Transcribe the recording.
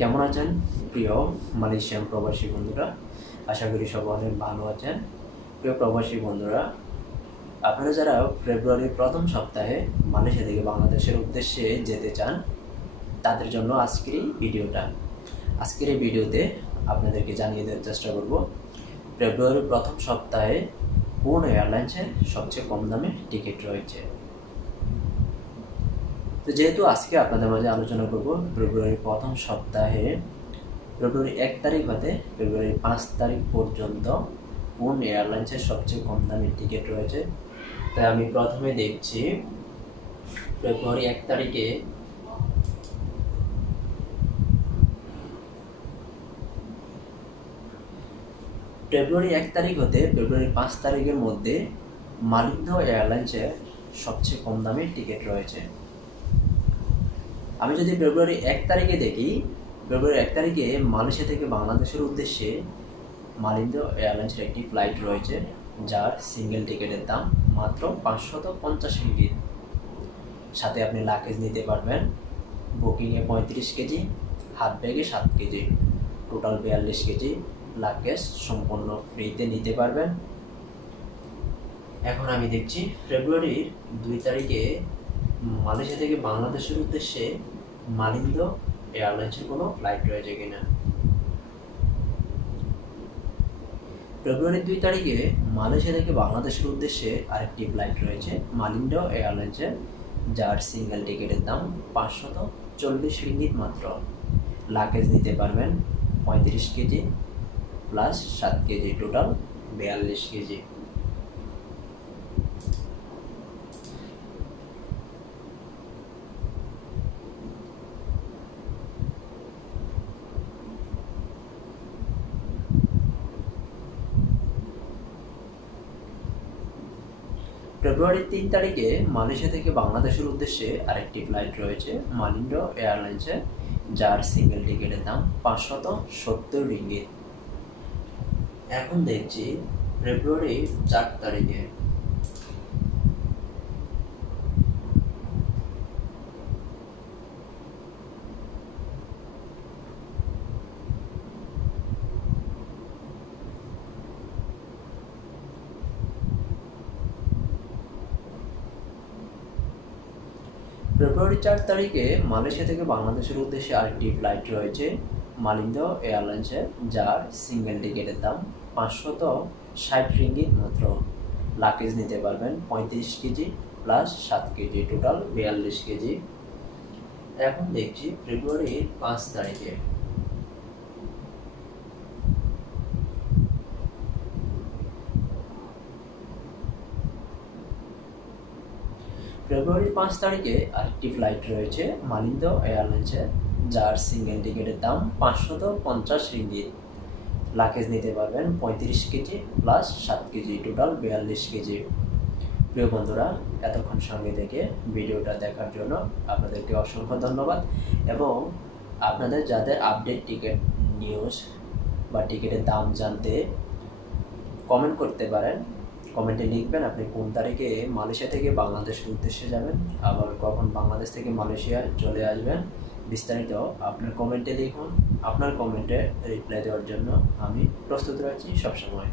কেমন আছেন প্রিয় মালয়েশিয়ান প্রবাসী বন্ধুরা? আশা করি সবাই অনেক ভালো আছেন। প্রিয় প্রবাসী বন্ধুরা, আপনারা যারা ফেব্রুয়ারির প্রথম সপ্তাহে মালয়েশিয়া থেকে বাংলাদেশের উদ্দেশ্যে যেতে চান, তাদের জন্য আজকের এই ভিডিওতে আপনাদেরকে জানিয়ে দেওয়ার চেষ্টা করব ফেব্রুয়ারির প্রথম সপ্তাহে কোন এয়ারলাইন্সের সবচেয়ে কম দামে টিকিট রয়েছে। তো যেহেতু আজকে আপনাদের মাঝে আলোচনা করব ফেব্রুয়ারির প্রথম সপ্তাহে ফেব্রুয়ারি 1 তারিখ হতে ফেব্রুয়ারি 5 তারিখ পর্যন্ত কোন এয়ারলাইন্সের সবচেয়ে কম দামের টিকিট রয়েছে। তাই আমি প্রথমে দেখছি ফেব্রুয়ারি 1 তারিখে ফেব্রুয়ারি 1 তারিখ হতে ফেব্রুয়ারি 5 তারিখের মধ্যে মালিন্দ এয়ারলাইন্সের সবচেয়ে কম দামের টিকিট রয়েছে। আমি যদি ফেব্রুয়ারি 1 তারিখে দেখি, ফেব্রুয়ারি 1 তারিখে মালয়েশিয়া থেকে বাংলাদেশের উদ্দেশ্যে মালিন্দ এয়ারলাইন্সের একটি ফ্লাইট রয়েছে, যার সিঙ্গেল টিকিটের দাম মাত্র 550 রিঙ্গিত। সাথে আপনি লাগেজ নিতে পারবেন, বুকিংয়ে 35 কেজি, হাত ব্যাগে 7 কেজি, টোটাল 42 কেজি লাগেজ সম্পূর্ণ ফ্রিতে নিতে পারবেন। এখন আমি দেখছি ফেব্রুয়ারির 2 তারিখে মালয়েশিয়া থেকে বাংলাদেশের উদ্দেশ্যে মালিন্দ এয়ারলাইন্সের কোনো ফ্লাইট রয়েছে কিনা। ফেব্রুয়ারি 2 তারিখে মালয়েশিয়া থেকে বাংলাদেশের উদ্দেশ্যে আরেকটি ফ্লাইট রয়েছে মালিন্দ এয়ারলাইন্সের, যার সিঙ্গেল টিকিটের দাম 540 রিঙ্গিত মাত্র। লাগেজ নিতে পারবেন 35 KG plus 7 KG, total 42 KG. February 3 তারিখে মালয়েশিয়া থেকে বাংলাদেশের উদ্দেশ্যে আরেকটি ফ্লাইট রয়েছে মালিন্দ এয়ারলাইন্সের, যার সিঙ্গেল টিকিটের দাম 570 রিঙ্গিত। এখন দেখছি ফেব্রুয়ারি 4 তারিখে ফেব্রুয়ারি 4 তারিখে মালয়েশিয়া থেকে বাংলাদেশের উদ্দেশ্যে আরেকটি ফ্লাইট রয়েছে মালিন্দ এয়ারলাইন্সের, যার সিঙ্গেল টিকিটের দাম 560 রিঙ্গিত মাত্র। লাগেজ নিতে পারবেন 35 KG plus 7 KG, total 42 KG. এখন দেখছি ফেব্রুয়ারি 5 তারিখে ফেব্রুয়ারি 5 তারিখে আরেকটি ফ্লাইট রয়েছে মালিন্দ এয়ারলাইন্সের, যার সিঙ্গেল টিকিটের দাম 550 রিঙ্গিত। লাগেজ নিতে পারবেন 35 KG plus 7 KG, total 42 KG. প্রিয় বন্ধুরা, এতক্ষণ সঙ্গে থেকে ভিডিওটা দেখার জন্য আপনাদেরকে অসংখ্য ধন্যবাদ। এবং আপনাদের যাদের আপডেট টিকিট নিউজ বা টিকিটের দাম জানতে কমেন্ট করতে পারেন, কমেন্টে লিখবেন আপনি কোন তারিখে মালয়েশিয়া থেকে বাংলাদেশের উদ্দেশ্যে যাবেন, আবার কখন বাংলাদেশ থেকে মালয়েশিয়া চলে আসবেন। বিস্তারিত আপনার কমেন্টে লিখুন। আপনার কমেন্টে রিপ্লাই দেওয়ার জন্য আমি প্রস্তুত রয়েছি সবসময়।